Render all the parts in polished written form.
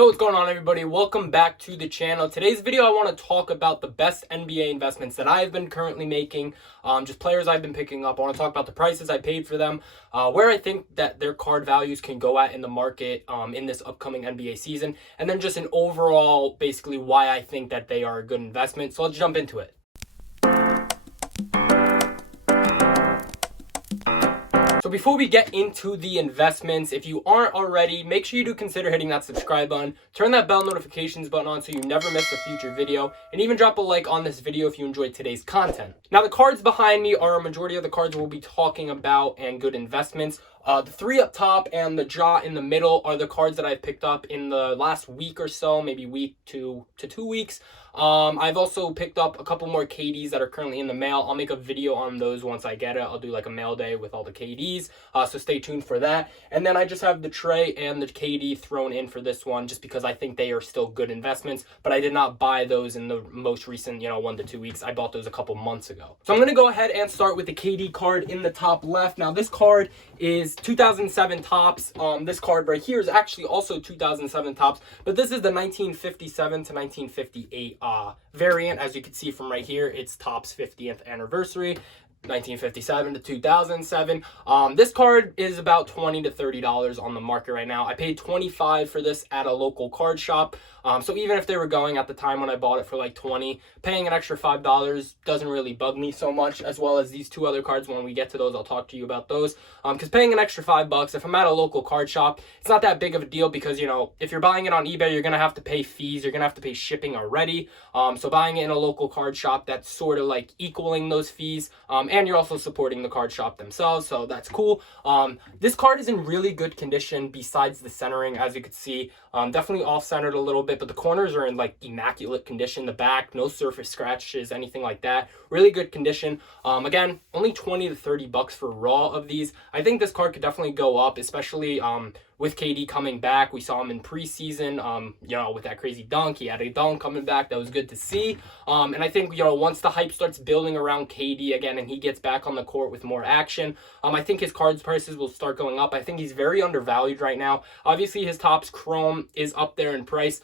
Yo, what's going on, everybody? Welcome back to the channel. Today's video, I want to talk about the best NBA investments that I've been currently making, just players I've been picking up. I want to talk about the prices I paid for them, where I think that their card values can go at in the market in this upcoming NBA season, and then just an overall, basically, why I think that they are a good investment. So let's jump into it. So before we get into the investments, if you aren't already, make sure you do consider hitting that subscribe button, turn that bell notifications button on so you never miss a future video, and even drop a like on this video if you enjoyed today's content. Now, the cards behind me are a majority of the cards we'll be talking about and good investments. The three up top and the jaw in the middle are the cards that I've picked up in the last week or so, maybe week to 2 weeks. I've also picked up a couple more KDs that are currently in the mail. I'll make a video on those once I get it. I'll do like a mail day with all the KDs, so stay tuned for that. And then I just have the Trae and the KD thrown in for this one just because I think they are still good investments, but I did not buy those in the most recent, 1 to 2 weeks. I bought those a couple months ago. So I'm going to go ahead and start with the KD card in the top left. Now, this card is 2007 tops. This card right here is actually also 2007 tops, but this is the 1957 to 1958 variant. As you can see from right here, it's Topps 50th anniversary, 1957 to 2007. This card is about $20 to $30 on the market right now. I paid $25 for this at a local card shop. So even if they were going at the time when I bought it for like $20, paying an extra $5 doesn't really bug me so much, as well as these two other cards. When we get to those, I'll talk to you about those. Because paying an extra $5, if I'm at a local card shop, it's not that big of a deal because, if you're buying it on eBay, you're going to have to pay fees. You're going to have to pay shipping already. So buying it in a local card shop, that's sort of like equaling those fees. And you're also supporting the card shop themselves, so that's cool. This card is in really good condition besides the centering, as you can see. Definitely off-centered a little bit, but the corners are in like immaculate condition. The back, no surface scratches, anything like that. Really good condition. Again, only $20 to $30 for raw of these. I think this card could definitely go up, especially with KD coming back. We saw him in preseason, with that crazy dunk. He had a dunk coming back. That was good to see. And I think, once the hype starts building around KD again and he gets back on the court with more action, I think his cards prices will start going up. I think he's very undervalued right now. Obviously, his Topps Chrome is up there in price.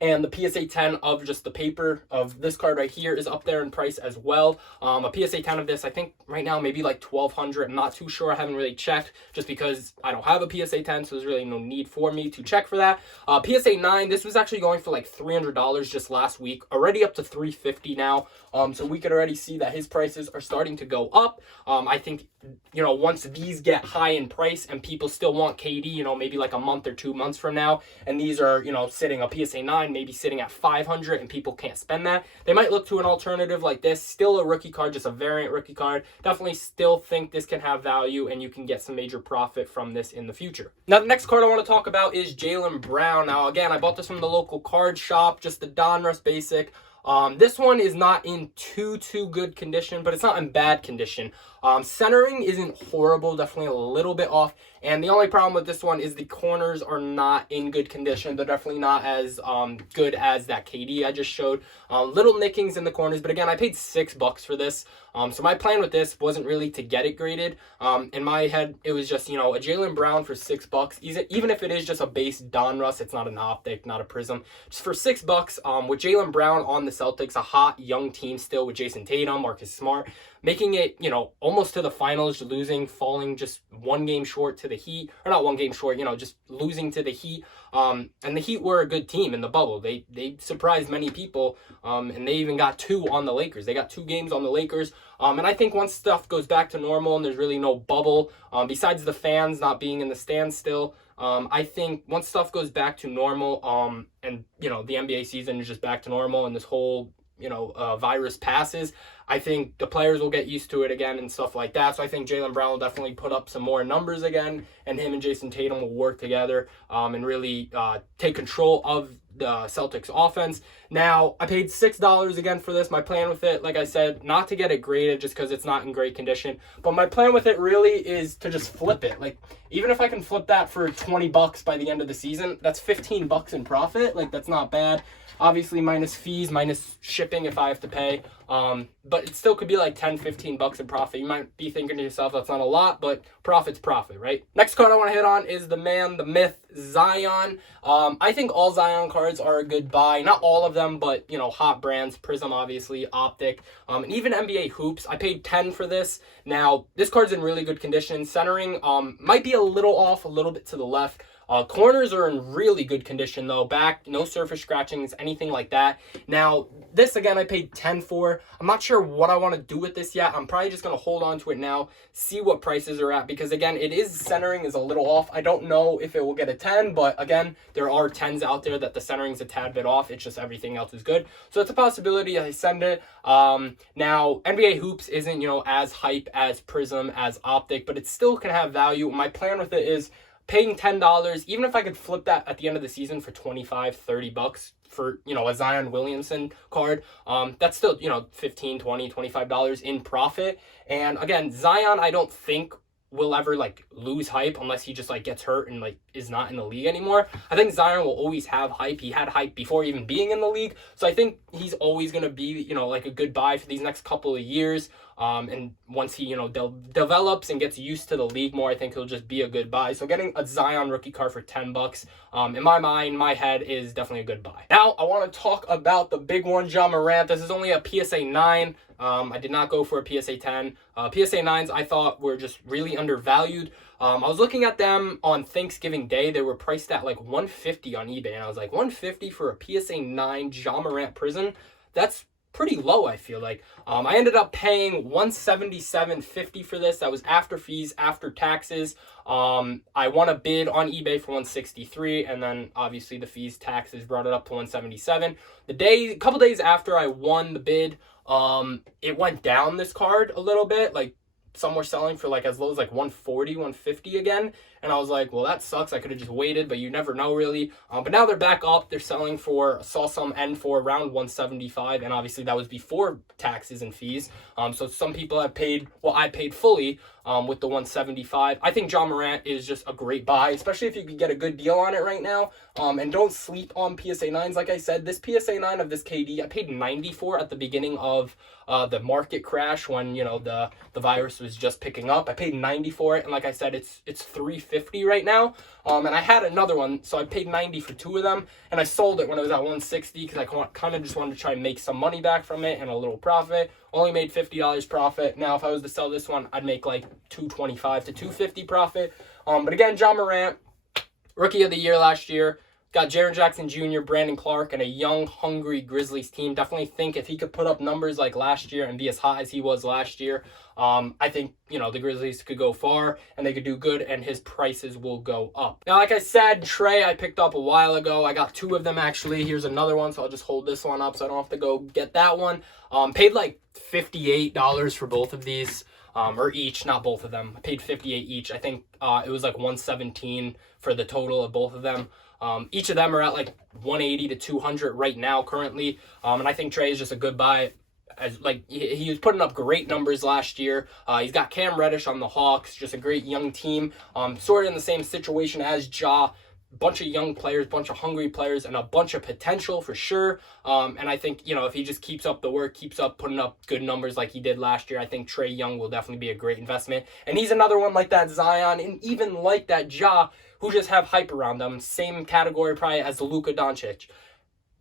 And the PSA 10 of just the paper of this card right here is up there in price as well. A PSA 10 of this, I think right now, maybe like $1,200. I'm not too sure. I haven't really checked just because I don't have a PSA 10, so there's really no need for me to check for that. PSA 9, this was actually going for like $300 just last week, already up to $350 now. So we could already see that his prices are starting to go up. I think, once these get high in price and people still want KD, maybe like a month or 2 months from now, and these are, sitting a PSA 9, maybe sitting at $500 and people can't spend that, they might look to an alternative like this. Still a rookie card, just a variant rookie card. Definitely still think this can have value and you can get some major profit from this in the future. Now, the next card I want to talk about is Jaylen Brown. Now, again, I bought this from the local card shop, just the Donruss Basic. This one is not in too good condition, but it's not in bad condition. Centering isn't horrible, definitely a little bit off. And the only problem with this one is the corners are not in good condition. They're definitely not as good as that KD I just showed. Little nickings in the corners, but again, I paid $6 for this. So my plan with this wasn't really to get it graded. In my head, it was just, a Jaylen Brown for $6. Even if it is just a base Donruss, it's not an optic, not a prism. Just for $6, with Jaylen Brown on the Celtics, a hot young team still with Jason Tatum, Marcus Smart, making it, almost to the finals, falling just 1 game short to the Heat, or not 1 game short, just losing to the Heat. And the Heat were a good team in the bubble. They surprised many people, and they even got 2 on the Lakers. They got 2 games on the Lakers. And I think once stuff goes back to normal and there's really no bubble, besides the fans not being in the stands still, I think once stuff goes back to normal, and, the NBA season is just back to normal and this whole virus passes, I think the players will get used to it again and stuff like that. So I think Jaylen Brown will definitely put up some more numbers again, and him and Jason Tatum will work together and really take control of the Celtics offense. Now, I paid $6 again for this. My plan with it, like I said, not to get it graded just because it's not in great condition, but my plan with it really is to just flip it. Like, even if I can flip that for $20 by the end of the season, that's $15 in profit. Like, that's not bad. Obviously, minus fees, minus shipping if I have to pay. But but it still could be like 10, 15 bucks in profit. You might be thinking to yourself, that's not a lot, but profit's profit, right? Next card I want to hit on is the man, the myth, Zion. I think all Zion cards are a good buy. Not all of them, but, you know, hot brands, Prism, obviously, Optic, and even NBA Hoops. I paid 10 for this. Now, this card's in really good condition. Centering might be a little off, a little bit to the left. Corners are in really good condition though. Back, no surface scratchings, anything like that. Now, this again, I paid 10 for. I'm not sure what I want to do with this yet. I'm probably just going to hold on to it now, see what prices are at, because again, it is centering is a little off. I don't know if it will get a 10, but again, there are 10s out there that the centering is a tad bit off. It's just everything else is good. So it's a possibility I send it. Now, NBA Hoops isn't, you know, as hype as Prism, as Optic, but it still can have value. My plan with it is paying $10, even if I could flip that at the end of the season for 25, 30 bucks for, you know, a Zion Williamson card, that's still, you know, 15, 20, $25 in profit. And again, Zion, I don't think will ever like lose hype unless he just like gets hurt and like is not in the league anymore. I think Zion will always have hype. He had hype before even being in the league. So I think he's always going to be, you know, like a good buy for these next couple of years. And once he, you know, develops and gets used to the league more, I think he'll just be a good buy. So getting a Zion rookie card for 10 bucks, in my mind, my head, is definitely a good buy. Now, I want to talk about the big one, Ja Morant. This is only a PSA 9. I did not go for a PSA 10. PSA 9s I thought were just really undervalued. I was looking at them on Thanksgiving Day. They were priced at like $150 on eBay. And I was like, $150 for a PSA 9 Ja Morant Prism? That's pretty low, I feel like. I ended up paying $177.50 for this. That was after fees, after taxes. I won a bid on eBay for $163, and then obviously the fees, taxes brought it up to $177. A couple days after I won the bid, it went down, this card, a little bit. Like, some were selling for like as low as like $140, $150 again. And I was like, well, that sucks. I could have just waited, but you never know really. But now they're back up. They're selling for, saw some end for around $175. And obviously that was before taxes and fees. So some people have paid, well, I paid fully with the $175. I think Ja Morant is just a great buy, especially if you could get a good deal on it right now. And don't sleep on PSA 9s. Like I said, this PSA 9 of this KD, I paid $90 for at the beginning of the market crash when, you know, the virus was just picking up. I paid $90 for it, and like I said, it's $350 right now. And I had another one, so I paid $90 for two of them, and I sold it when it was at $160 because I kind of just wanted to try and make some money back from it and a little profit. Only made $50 profit. Now, if I was to sell this one, I'd make like $225 to $250 profit. But again, Ja Morant, Rookie of the Year last year. Got Jaren Jackson Jr., Brandon Clark, and a young, hungry Grizzlies team. Definitely think if he could put up numbers like last year and be as hot as he was last year, I think, you know, the Grizzlies could go far and they could do good, and his prices will go up. Now, like I said, Trae I picked up a while ago. I got two of them, actually. Here's another one, so I'll just hold this one up so I don't have to go get that one. Paid like $58 for both of these. Or each, not both of them. I paid $58 each. I think it was like $117 for the total of both of them. Each of them are at like $180 to $200 right now currently. And I think Trae is just a good buy. As like he was putting up great numbers last year. He's got Cam Reddish on the Hawks, just a great young team. Sort of in the same situation as Ja. Bunch of young players, bunch of hungry players, and a bunch of potential for sure. And I think, you know, if he just keeps up the work, keeps up putting up good numbers like he did last year, I think Trae Young will definitely be a great investment. And he's another one like that Zion, and even like that Ja, who just have hype around them. Same category probably as Luka Doncic.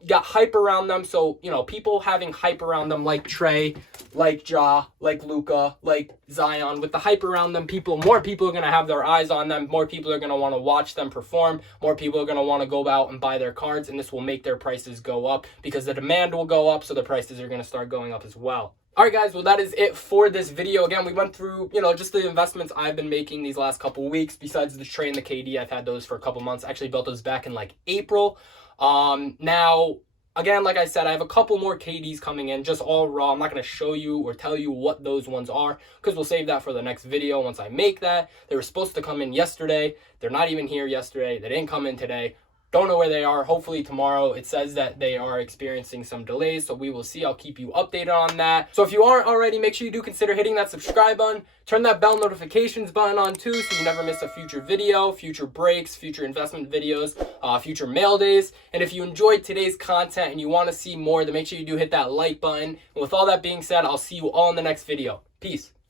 Got hype around them, so, you know, people having hype around them like Trae, like Ja, like Luka, like Zion, with the hype around them, more people are going to have their eyes on them, more people are going to want to watch them perform, more people are going to want to go out and buy their cards, and this will make their prices go up because the demand will go up, so the prices are going to start going up as well. Alright guys, well that is it for this video. Again, we went through, you know, just the investments I've been making these last couple weeks. Besides the Trae and the KD, I've had those for a couple months. I actually built those back in like April. Now, again, like I said, I have a couple more KDs coming in, just all raw. I'm not going to show you or tell you what those ones are because we'll save that for the next video once I make that. They were supposed to come in yesterday. They're not even here yesterday. They didn't come in today. Don't know where they are. Hopefully tomorrow. It says that they are experiencing some delays, so we will see. I'll keep you updated on that. So if you aren't already, make sure you do consider hitting that subscribe button. Turn that bell notifications button on too, so you never miss a future video, future breaks, future investment videos, future mail days. And if you enjoyed today's content and you want to see more, then make sure you do hit that like button. And with all that being said, I'll see you all in the next video. Peace.